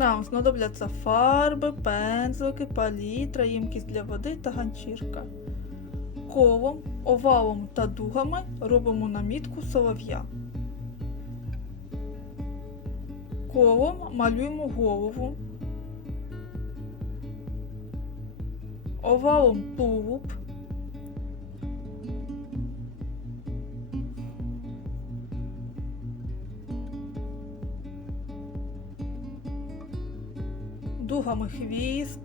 Нам знадобляться фарби, пензлики, палітра, ємкість для води та ганчірка. Колом, овалом та дугами робимо намітку солов'я. Колом малюємо голову. Овалом тулуб. Дугами хвіст,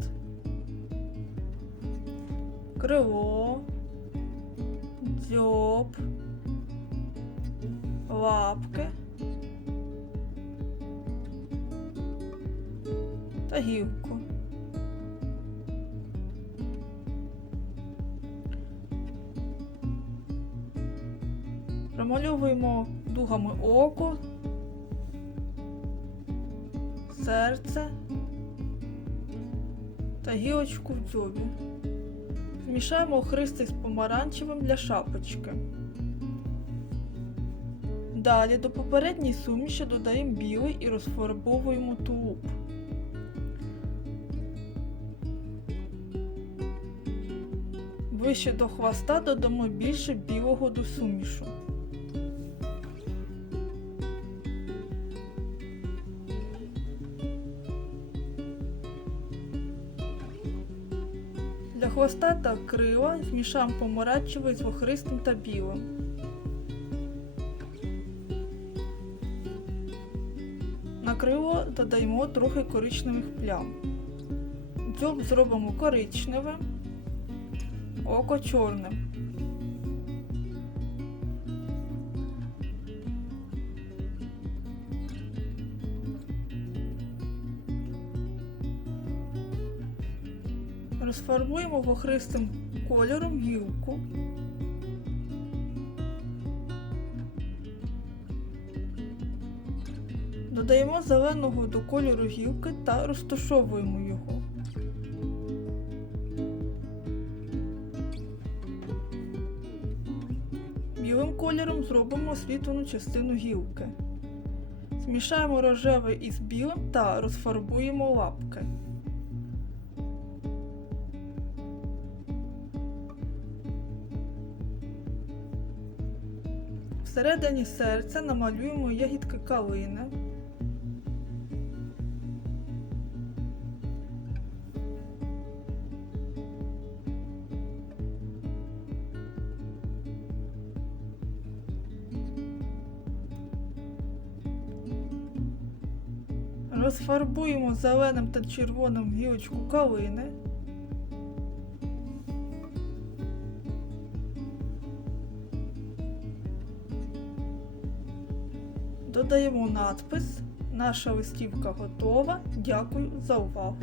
крило, дзьоб, лапки та гілку. Промальовуємо дугами око, серце та гілочку в дзьобі. Змішаємо охристий з помаранчевим для шапочки. Далі до попередньої суміші додаємо білий і розфарбовуємо тулуб. Вище до хвоста додамо більше білого до сумішу. Для хвоста та крила змішаємо помаранчевий з вохристим та білим. На крило додаємо трохи коричневих плям. Дзьоб зробимо коричневим, око чорним. Розфарбуємо вохристим кольором гілку. Додаємо зеленого до кольору гілки та розташовуємо його. Білим кольором зробимо освітлену частину гілки. Змішаємо рожевий із білим та розфарбуємо лапки. Всередині серця намалюємо ягідки калини. Розфарбуємо зеленим та червоним гілочку калини. Додаємо надпис. Наша листівка готова. Дякую за увагу!